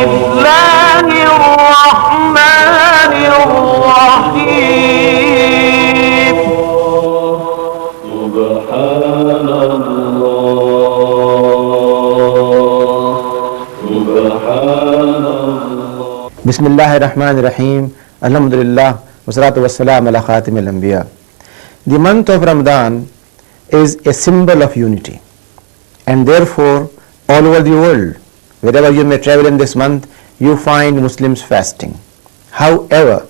الله الرحمن الرحيم سبحان الله بسم الله الرحمن الرحيم Alhamdulillah wassalatu wassalam ala khatimil anbiya. The month of Ramadan is a symbol of unity, and therefore all over the world, wherever you may travel in this month, you find Muslims fasting. However,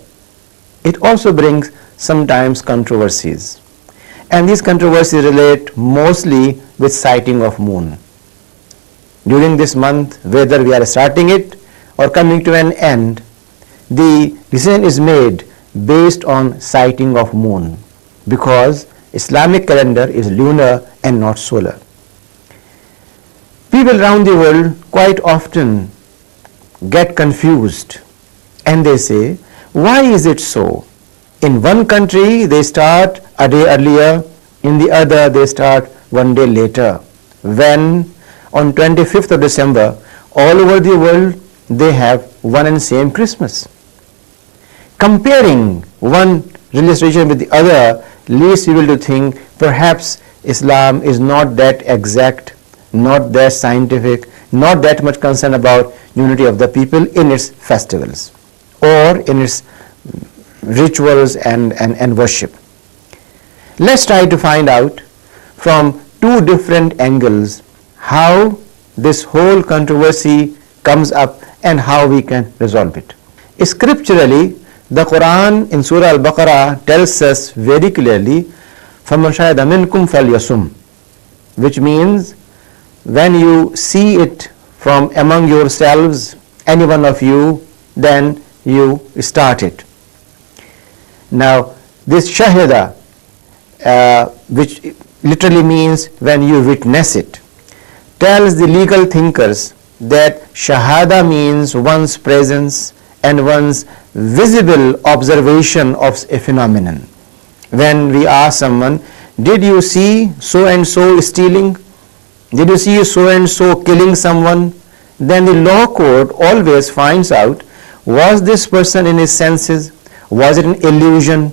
it also brings sometimes controversies, and these controversies relate mostly with sighting of moon. During this month, whether we are starting it or coming to an end, the decision is made based on sighting of moon, because Islamic calendar is lunar and not solar. People around the world quite often get confused, and they say, why is it so? In one country they start a day earlier, in the other they start one day later, when on 25th of December all over the world they have one and same Christmas. Comparing one religious tradition with the other leads people to think perhaps Islam is not that exact, not that scientific, not that much concerned about unity of the people in its festivals or in its rituals and worship. Let's try to find out from two different angles how this whole controversy comes up and how we can resolve it. Scripturally, the Quran in Surah Al-Baqarah tells us very clearly, فَمَنْ شَهِدَ مِنْكُمْ فَلْيَصُمْ, which means when you see it from among yourselves, any one of you, then you start it. Now, this shahida, which literally means when you witness it, tells the legal thinkers that shahada means one's presence and one's visible observation of a phenomenon. When we ask someone, did you see so and so stealing? Did you see so and so killing someone? Then the law court always finds out, was this person in his senses? Was it an illusion?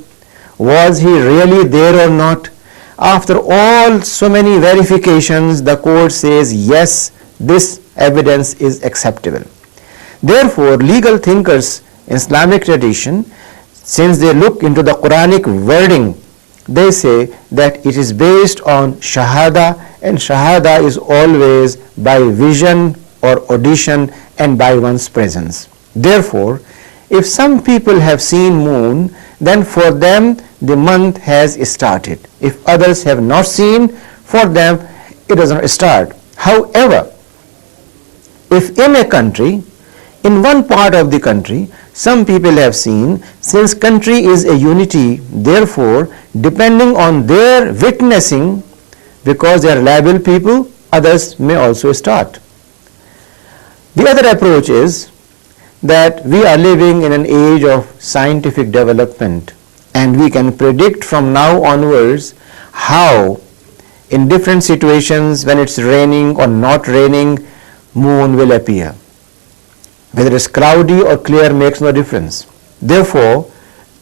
Was he really there or not? After all so many verifications, the court says, yes, this evidence is acceptable. Therefore, legal thinkers in Islamic tradition, since they look into the Quranic wording, they say that it is based on shahada, and shahada is always by vision or audition and by one's presence. Therefore, if some people have seen moon, then for them the month has started. If others have not seen, for them it does not start. However, if in a country, in one part of the country, some people have seen, since country is a unity, therefore, depending on their witnessing, because they are reliable people, others may also start. The other approach is that we are living in an age of scientific development, and we can predict from now onwards how in different situations, when it's raining or not raining, moon will appear. Whether it's cloudy or clear makes no difference. Therefore,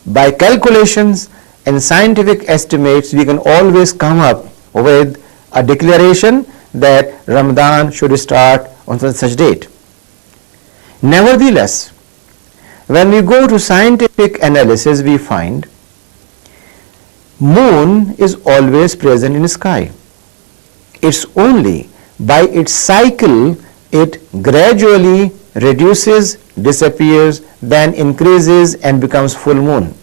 by calculations and scientific estimates, we can always come up with a declaration that Ramadan should start on such date. Nevertheless, when we go to scientific analysis, we find moon is always present in the sky. It's only by its cycle it gradually reduces, disappears, then increases and becomes full moon.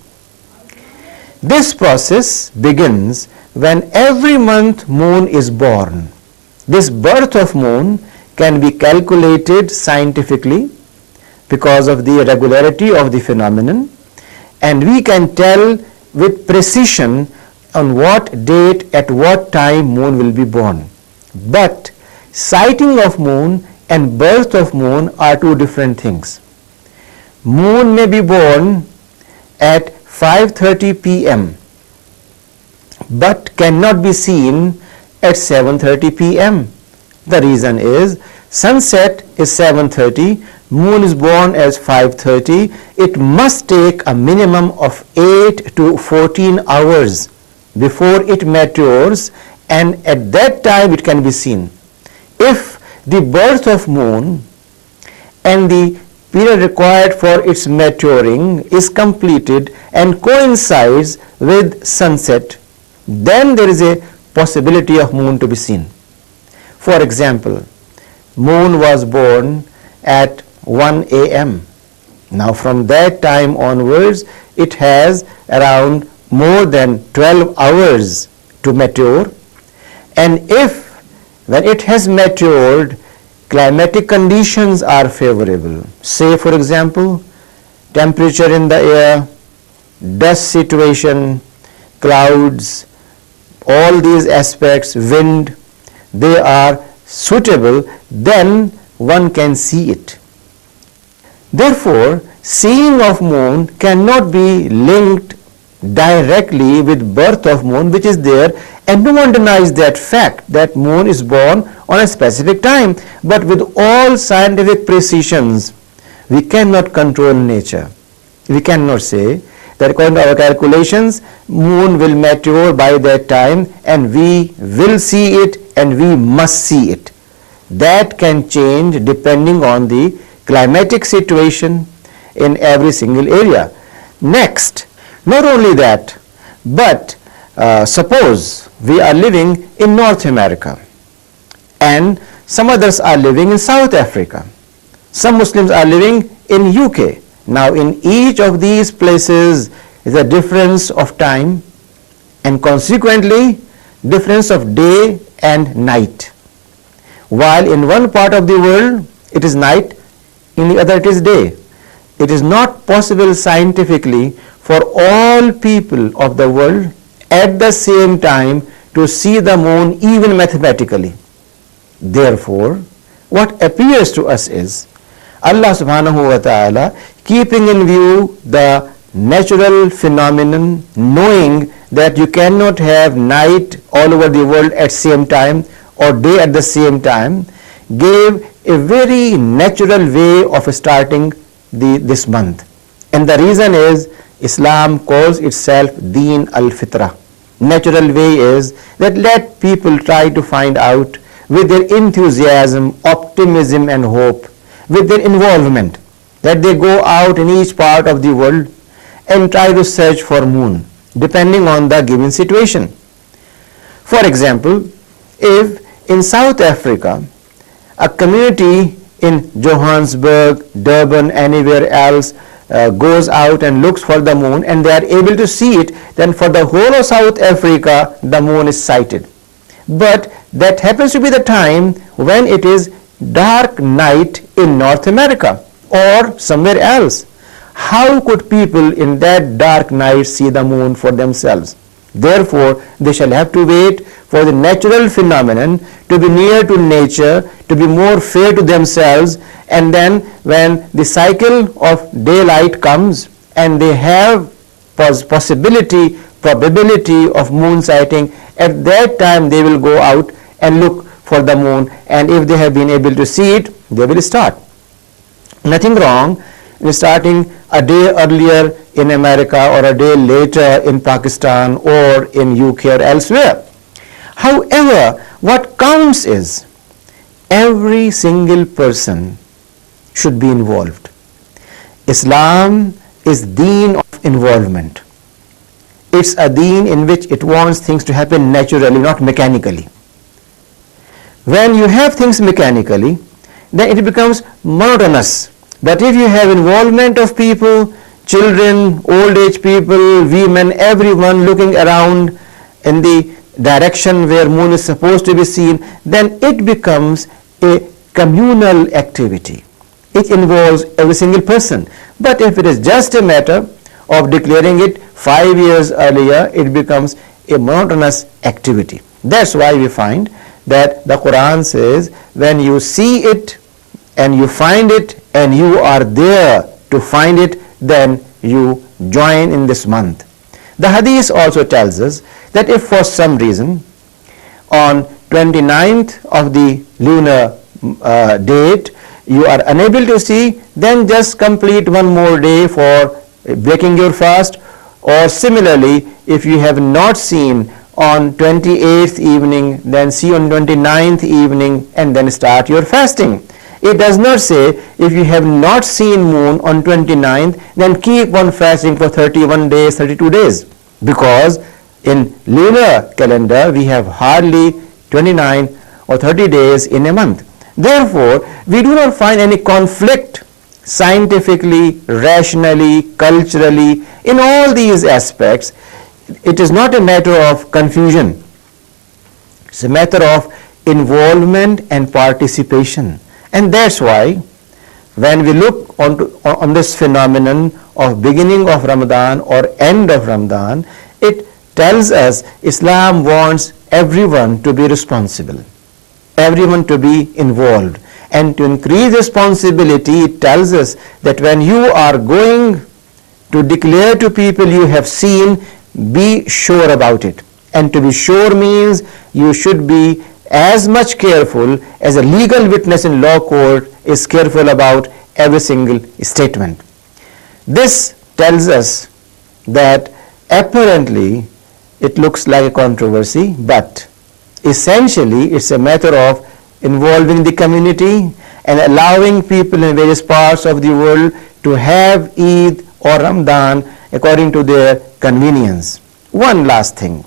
This process begins when every month moon is born. This birth of moon can be calculated scientifically because of the regularity of the phenomenon, and we can tell with precision on what date, at what time moon will be born. But sighting of moon and birth of moon are two different things. Moon may be born at 5:30 p.m. but cannot be seen at 7:30 p.m. The reason is sunset is 7:30, moon is born as 5:30, it must take a minimum of 8 to 14 hours before it matures, and at that time it can be seen. If the birth of moon and the period required for its maturing is completed and coincides with sunset, then there is a possibility of moon to be seen. For example, moon was born at 1 a.m. Now from that time onwards, it has around more than 12 hours to mature, and if when it has matured, climatic conditions are favorable, say for example, temperature in the air, dust situation, clouds, all these aspects, wind, they are suitable, then one can see it. Therefore, seeing of moon cannot be linked directly with birth of moon, which is there, and no one denies that fact that moon is born on a specific time. But with all scientific precisions, we cannot control nature. We cannot say that according to our calculations, moon will mature by that time and we will see it and we must see it. That can change depending on the climatic situation in every single area. Next, not only that, but suppose we are living in North America and some others are living in South Africa. Some Muslims are living in UK. Now in each of these places is a difference of time and consequently difference of day and night. While in one part of the world it is night, in the other it is day. It is not possible scientifically for all people of the world at the same time to see the moon, even mathematically. Therefore, what appears to us is Allah subhanahu wa ta'ala keeping in view the natural phenomenon, knowing that you cannot have night all over the world at same time or day at the same time, gave a very natural way of starting this month. And the reason is Islam calls itself Deen al-Fitra. Natural way is that let people try to find out with their enthusiasm, optimism and hope, with their involvement, that they go out in each part of the world and try to search for moon, depending on the given situation. For example, if in South Africa, a community in Johannesburg, Durban, anywhere else goes out and looks for the moon and they are able to see it, then for the whole of South Africa, the moon is sighted. But that happens to be the time when it is dark night in North America or somewhere else. How could people in that dark night see the moon for themselves? Therefore, they shall have to wait for the natural phenomenon to be near to nature, to be more fair to themselves, and then when the cycle of daylight comes and they have possibility, probability of moon sighting, at that time they will go out and look for the moon, and if they have been able to see it, they will start. Nothing wrong in starting a day earlier in America or a day later in Pakistan or in UK or elsewhere. However, what counts is every single person should be involved. Islam is deen of involvement. It's a deen in which it wants things to happen naturally, not mechanically. When you have things mechanically, then it becomes monotonous. But if you have involvement of people, children, old age people, women, everyone looking around in the direction where moon is supposed to be seen, then it becomes a communal activity. It involves every single person. But if it is just a matter of declaring it 5 years earlier, it becomes a monotonous activity. That's why we find that the Quran says, when you see it and you find it and you are there to find it, then you join in this month. The hadith also tells us that if for some reason on 29th of the lunar date you are unable to see, then just complete one more day for breaking your fast. Or similarly, if you have not seen on 28th evening, then see on 29th evening and then start your fasting. It does not say if you have not seen moon on 29th, then keep on fasting for 31 days, 32 days. Because in lunar calendar, we have hardly 29 or 30 days in a month. Therefore, we do not find any conflict scientifically, rationally, culturally, in all these aspects. It is not a matter of confusion. It's a matter of involvement and participation. And that's why when we look on this phenomenon of beginning of Ramadan or end of Ramadan, it tells us Islam wants everyone to be responsible, everyone to be involved. And to increase responsibility, it tells us that when you are going to declare to people you have seen, be sure about it. And to be sure means you should be as much careful as a legal witness in law court is careful about every single statement. This tells us that apparently it looks like a controversy, but essentially it's a matter of involving the community and allowing people in various parts of the world to have Eid or Ramadan according to their convenience. One last thing.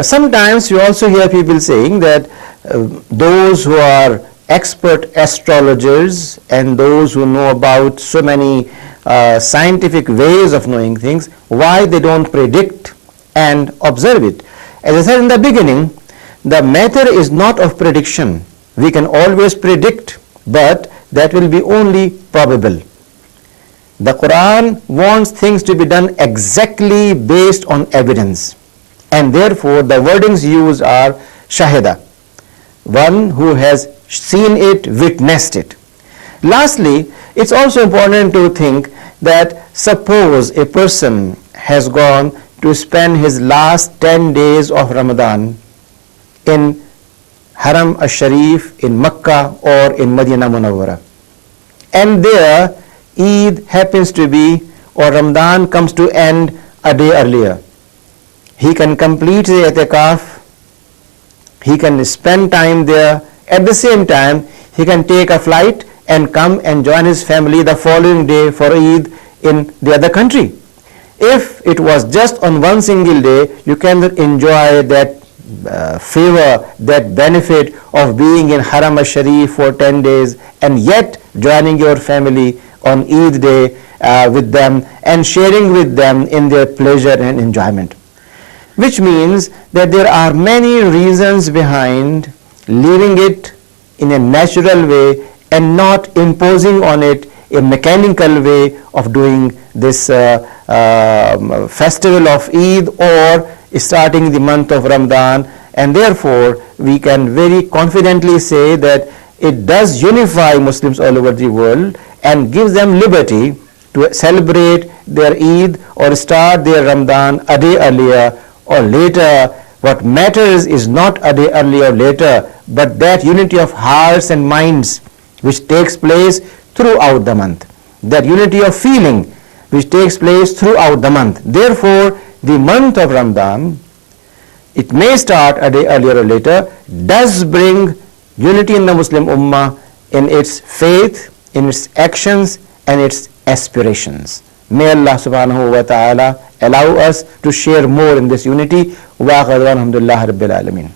Sometimes you also hear people saying that those who are expert astrologers and those who know about so many scientific ways of knowing things, why they don't predict and observe it. As I said in the beginning, the matter is not of prediction. We can always predict, but that will be only probable. The Quran wants things to be done exactly based on evidence, and therefore the wordings used are shahida, one who has seen it, witnessed it. Lastly, it's also important to think that suppose a person has gone to spend his last 10 days of Ramadan in Haram al-Sharif in Makkah or in Medina Munawwara, and there Eid happens to be, or Ramadan comes to end a day earlier. He can complete the i'tikaf, he can spend time there. At the same time, he can take a flight and come and join his family the following day for Eid in the other country. If it was just on one single day, you cannot enjoy that favor, that benefit of being in Haram al-Sharif for 10 days and yet joining your family on Eid day with them and sharing with them in their pleasure and enjoyment. Which means that there are many reasons behind leaving it in a natural way and not imposing on it a mechanical way of doing this festival of Eid or starting the month of Ramadan. And therefore we can very confidently say that it does unify Muslims all over the world and gives them liberty to celebrate their Eid or start their Ramadan a day earlier or later. What matters is not a day earlier or later, but that unity of hearts and minds which takes place throughout the month, that unity of feeling which takes place throughout the month. Therefore, the month of Ramadan, it may start a day earlier or later, does bring unity in the Muslim Ummah in its faith, in its actions and its aspirations. May Allah subhanahu wa ta'ala allow us to share more in this unity. Wa aqadu alhamdulillah rabbil alameen.